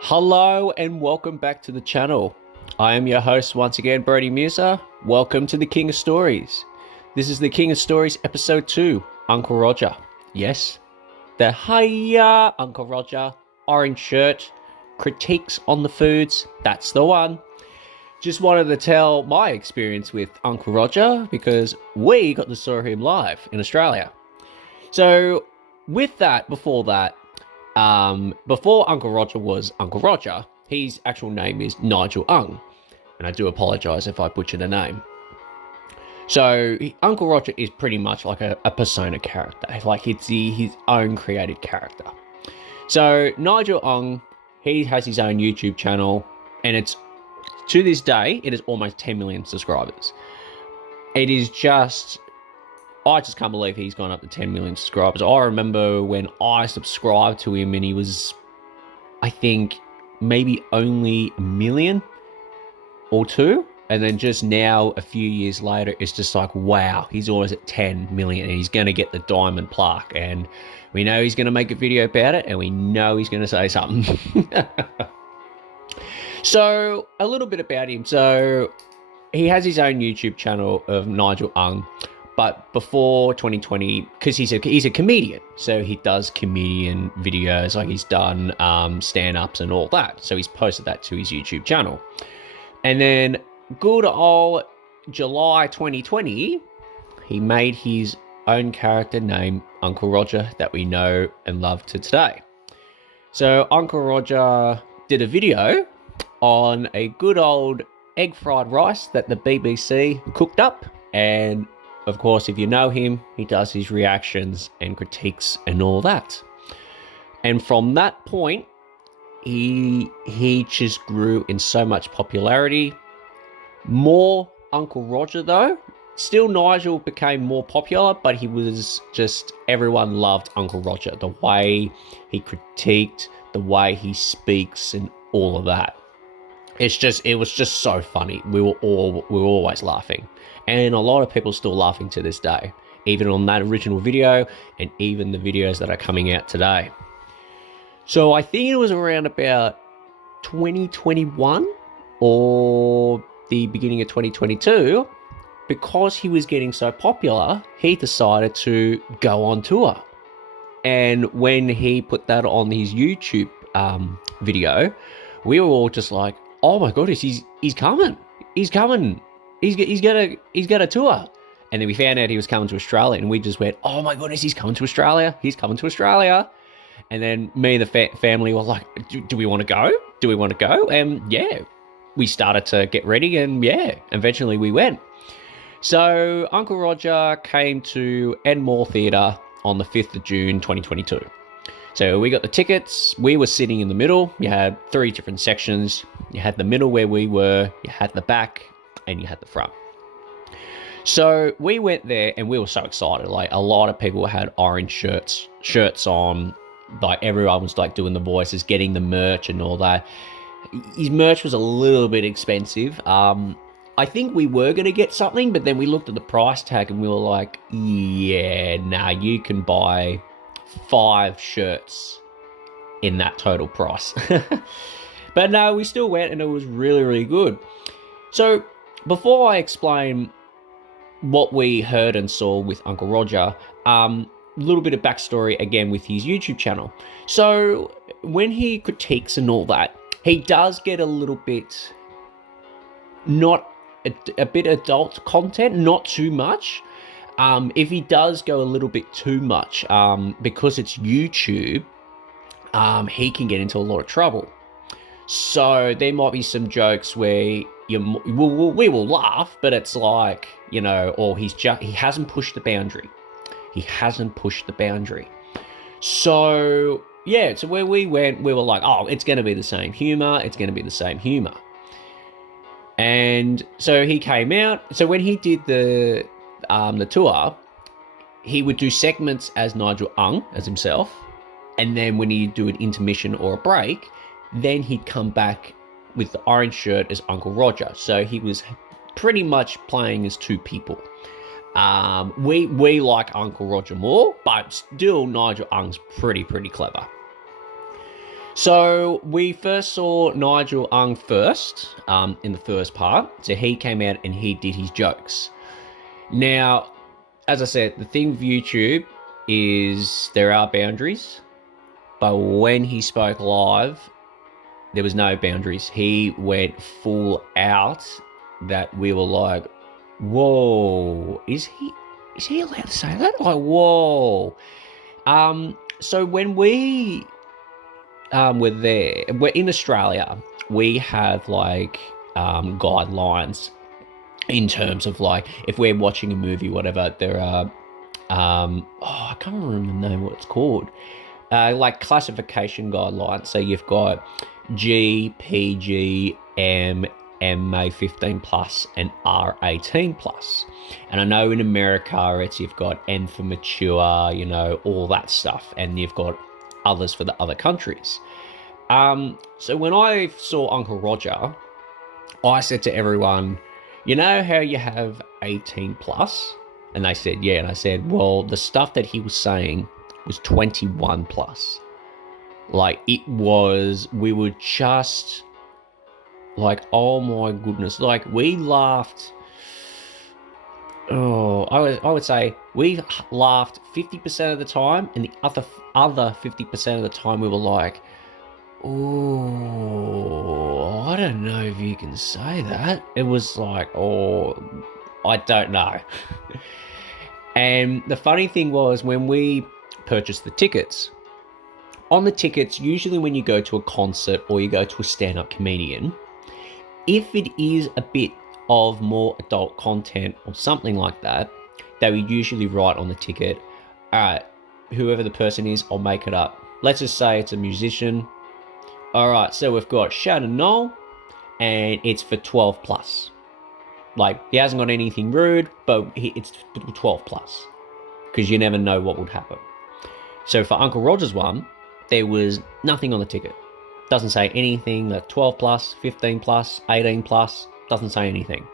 Hello and welcome back to the channel. I am your host once again, Brody Musa. Welcome to the King of Stories. This is the King of Stories episode 2, Uncle Roger. Yes, the hiya Uncle Roger, orange shirt, critiques on the foods, that's the one. Just wanted to tell my experience with Uncle Roger because we got to saw him live in Australia. So with that, before Uncle Roger was Uncle Roger, his actual name is Nigel Ung, and I do apologise if I butcher the name. So Uncle Roger is pretty much like a persona character, like it's his own created character. So Nigel Ung, he has his own YouTube channel, and it's to this day it is almost 10 million subscribers. It is just I just can't believe he's gone up to 10 million subscribers. I remember when I subscribed to him and he was, I think, maybe only a million or two. And then just now, a few years later, it's just like, wow, he's always at 10 million and he's going to get the diamond plaque. And we know he's going to make a video about it and we know he's going to say something. So, a little bit about him. So, he has his own YouTube channel of Nigel Ung. But before 2020, because he's a comedian, so he does comedian videos, like he's done stand-ups and all that. So he's posted that to his YouTube channel. And then good old July 2020, he made his own character named Uncle Roger that we know and love to today. So Uncle Roger did a video on a good old egg fried rice that the BBC cooked up, and of course, if you know him, he does his reactions and critiques and all that. And from that point, he just grew in so much popularity. More Uncle Roger though. Still Nigel became more popular, but he was just, everyone loved Uncle Roger. The way he critiqued, the way he speaks and all of that. It was just so funny. We were always laughing. And a lot of people still laughing to this day, even on that original video and even the videos that are coming out today. So I think it was around about 2021 or the beginning of 2022, because he was getting so popular, he decided to go on tour. And when he put that on his YouTube video, we were all just like, oh my goodness, he's coming. He's coming. He's got a tour. And then we found out he was coming to Australia, and we just went, oh my goodness, he's coming to Australia. He's coming to Australia. And then me and the family were like, do we want to go? Do we want to go? And yeah, we started to get ready, and yeah, eventually we went. So Uncle Roger came to Enmore Theatre on the 5th of June, 2022. So we got the tickets. We were sitting in the middle. You had 3 different sections. You had the middle where we were, you had the back, and you had the front. So we went there and we were so excited. Like, a lot of people had orange shirts on. Like, everyone was like doing the voices, getting the merch and all that. His merch was a little bit expensive. I think we were going to get something, but then we looked at the price tag and we were like, yeah, nah, you can buy 5 shirts in that total price. But no, we still went and it was really, really good. So before I explain what we heard and saw with Uncle Roger, a little bit of backstory again with his YouTube channel. So when he critiques and all that, he does get a little bit, not a bit adult content, not too much. If he does go a little bit too much, because it's YouTube, he can get into a lot of trouble. So there might be some jokes where we will laugh, but it's like, you know, or he hasn't pushed the boundary. He hasn't pushed the boundary. So yeah, so where we went, we were like, oh, it's going to be the same humor. It's going to be the same humor. And so he came out. So when he did the tour, he would do segments as Nigel Ung, as himself. And then when he'd do an intermission or a break, then he'd come back with the orange shirt as Uncle Roger. So he was pretty much playing as 2 people. We like Uncle Roger more, but still Nigel Ung's pretty clever. So we first saw Nigel Ung first, in the first part. So he came out and he did his jokes. Now, as I said, the thing with YouTube is there are boundaries, but when he spoke live, there was no boundaries. He went full out that we were like, whoa, is he allowed to say that? Like, whoa. So when we we're in Australia, we have like guidelines in terms of like if we're watching a movie, whatever, there are I can't remember the name what it's called. Like classification guidelines. So you've got G, PG, M, MA 15 plus, and R 18 plus. And I know in America you've got N for mature, you know, all that stuff, and you've got others for the other countries. So when I saw Uncle Roger, I said to everyone, you know how you have 18 plus? And they said, yeah. And I said, well, the stuff that he was saying was 21 plus. Like, it was, we were just like, oh my goodness. Like, we laughed. Oh, I would say we laughed 50% of the time, and the other 50% of the time we were like, oh, I don't know if you can say that. It was like, oh, I don't know. And the funny thing was when we purchased the tickets, on the tickets, usually when you go to a concert or you go to a stand-up comedian, if it is a bit of more adult content or something like that, they would usually write on the ticket, all right, whoever the person is, I'll make it up. Let's just say it's a musician. All right, so we've got Shannon Knoll, and it's for 12 plus. Like, he hasn't got anything rude, but it's 12 plus, because you never know what would happen. So for Uncle Roger's one, there was nothing on the ticket. Doesn't say anything that 12 plus, 15 plus, 18 plus, doesn't say anything.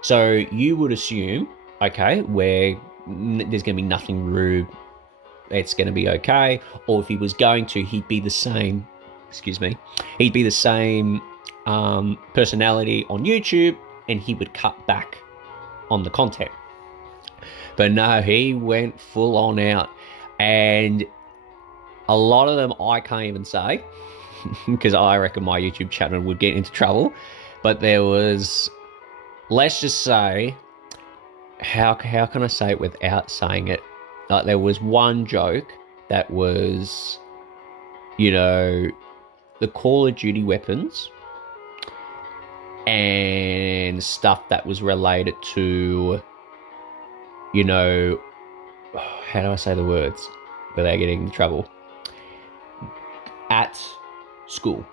So you would assume, okay, where there's going to be nothing rude, it's going to be okay. Or if he was going to, he'd be the same, he'd be the same personality on YouTube, and he would cut back on the content. But no, he went full on out. And a lot of them I can't even say, because I reckon my YouTube channel would get into trouble. But there was, let's just say, how can I say it without saying it? Like, there was one joke that was, you know, the Call of Duty weapons and stuff that was related to, you know, how do I say the words without getting into trouble? At school.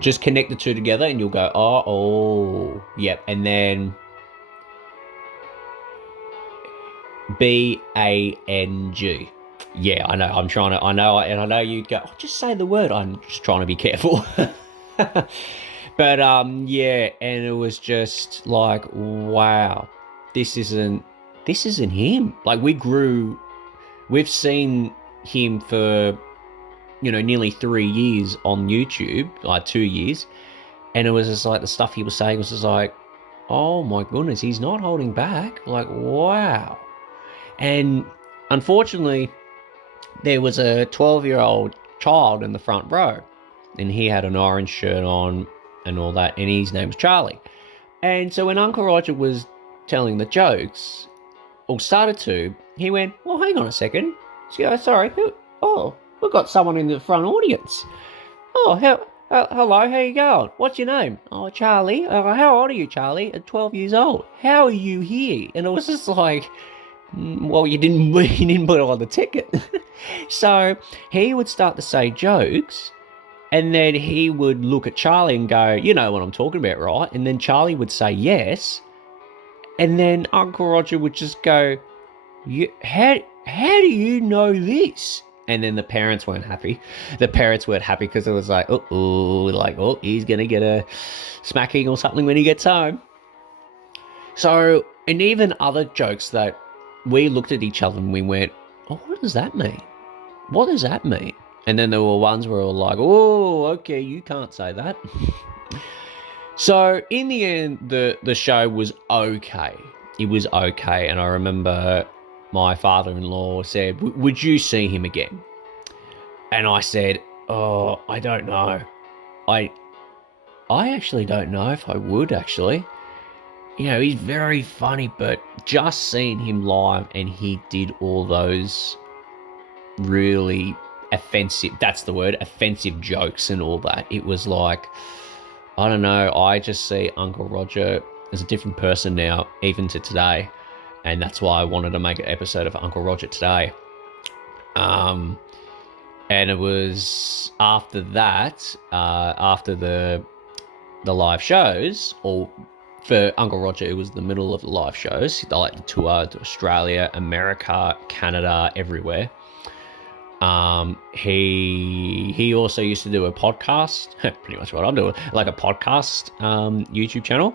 Just connect the two together and you'll go, oh, yep. And then BANG. Yeah, I know. I know you'd go, oh, just say the word. I'm just trying to be careful. But yeah, and it was just like, wow, this isn't him. Like, we've seen him for, you know, nearly 3 years on YouTube, like 2 years. And it was just like the stuff he was saying was just like, oh my goodness, he's not holding back. Like, wow. And unfortunately, there was a 12-year-old child in the front row, and he had an orange shirt on and all that, and his name was Charlie. And so when Uncle Roger was telling the jokes, or started to, he went, well, hang on a second. So, sorry, we've got someone in the front audience. Oh, hello, how you going? What's your name? Oh, Charlie. How old are you, Charlie? 12 years old. How are you here? And it was just like, well, you didn't put it on the ticket. So he would start to say jokes, and then he would look at Charlie and go, you know what I'm talking about, right? And then Charlie would say yes, and then Uncle Roger would just go, how do you know this? And then the parents weren't happy. The parents weren't happy because it was like, oh, he's going to get a smacking or something when he gets home. So, and even other jokes that we looked at each other and we went, oh, what does that mean? What does that mean? And then there were ones where we were like, oh, okay, you can't say that. So in the end, the show was okay. It was okay. And I remember my father-in-law said, would you see him again? And I said, oh, I don't know. I actually don't know if I would, actually. You know, he's very funny, but just seeing him live and he did all those really offensive, that's the word, offensive jokes and all that. It was like, I don't know, I just see Uncle Roger as a different person now, even to today. And that's why I wanted to make an episode of Uncle Roger today. And it was after that, after the live shows, or for Uncle Roger, it was the middle of the live shows. They like the tour to Australia, America, Canada, everywhere. He also used to do a podcast, pretty much what I'm doing, like a podcast YouTube channel.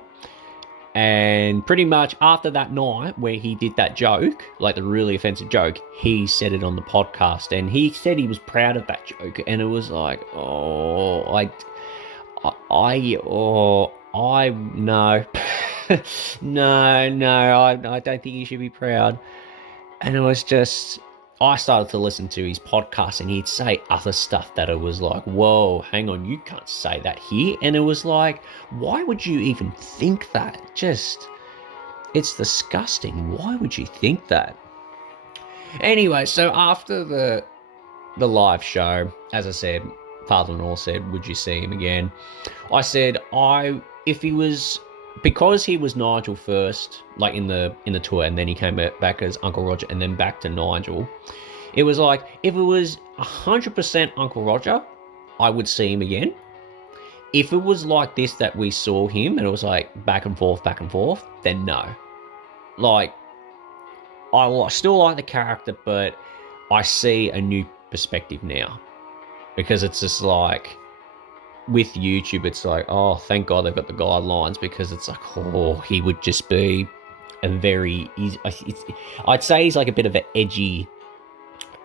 And pretty much after that night where he did that joke, like the really offensive joke, he said it on the podcast, and he said he was proud of that joke. And it was like, oh, no, no, I don't think you should be proud. And it was just, I started to listen to his podcast, and he'd say other stuff that it was like, whoa, hang on, you can't say that here. And it was like, why would you even think that? It's disgusting. Why would you think that? Anyway, so after the live show, as I said, father-in-law said, would you see him again? I said, if he was, because he was Nigel first, like in the tour, and then he came back as Uncle Roger, and then back to Nigel. It was like, if it was 100% Uncle Roger, I would see him again. If it was like this, that we saw him, and it was like back and forth, then no. Like, I still like the character, but I see a new perspective now. Because it's just like, with YouTube, it's like, oh, thank God they've got the guidelines, because it's like, oh, he would just be a very easy, I'd say he's like a bit of an edgy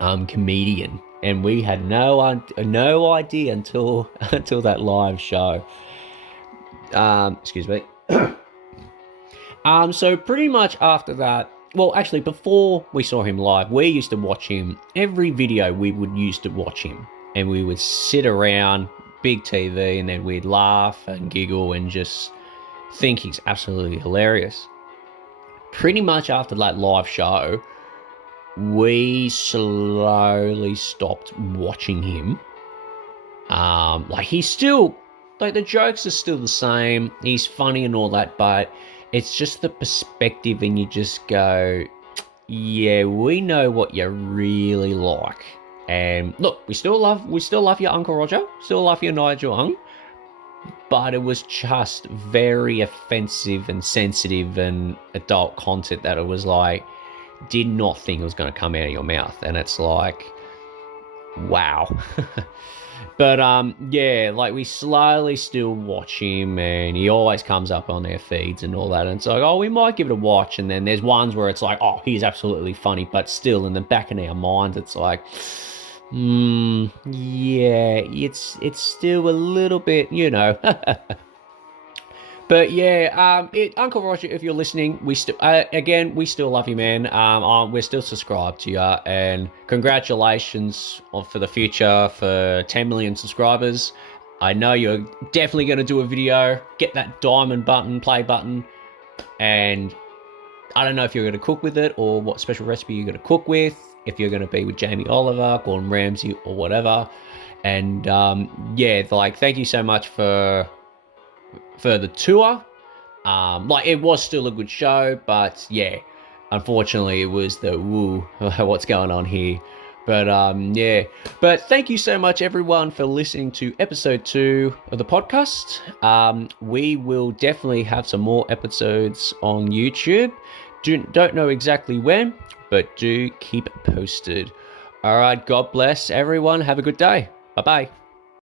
comedian, and we had no idea until that live show. Excuse me. So pretty much after that, well, actually, before we saw him live, we used to watch him every video. We would used to watch him, and we would sit around big TV, and then we'd laugh and giggle and just think he's absolutely hilarious. Pretty much after that live show, we slowly stopped watching him. Like, he's still, like, the jokes are still the same. He's funny and all that, but it's just the perspective, and you just go, yeah, we know what you really like. And look, we still love your Uncle Roger, still love your Nigel Ung, but it was just very offensive and sensitive and adult content that it was like, did not think it was going to come out of your mouth. And it's like, wow. But yeah, like, we slowly still watch him, and he always comes up on their feeds and all that, and it's like, oh, we might give it a watch. And then there's ones where it's like, oh, he's absolutely funny, but still in the back of our minds, it's like, yeah, it's still a little bit, you know. But yeah, Uncle Roger, if you're listening, we still love you, man. We're still subscribed to you, and congratulations for the future for 10 million subscribers. I know you're definitely going to do a video, get that diamond button, play button, and I don't know if you're going to cook with it or what special recipe you're going to cook with, if you're going to be with Jamie Oliver, Gordon Ramsay, or whatever. And yeah, like, thank you so much for the tour. Like, it was still a good show, but yeah, unfortunately it was the woo, what's going on here. But yeah, but thank you so much, everyone, for listening to episode 2 of the podcast. We will definitely have some more episodes on YouTube. Don't know exactly when, but do keep posted. All right, God bless everyone. Have a good day. Bye-bye.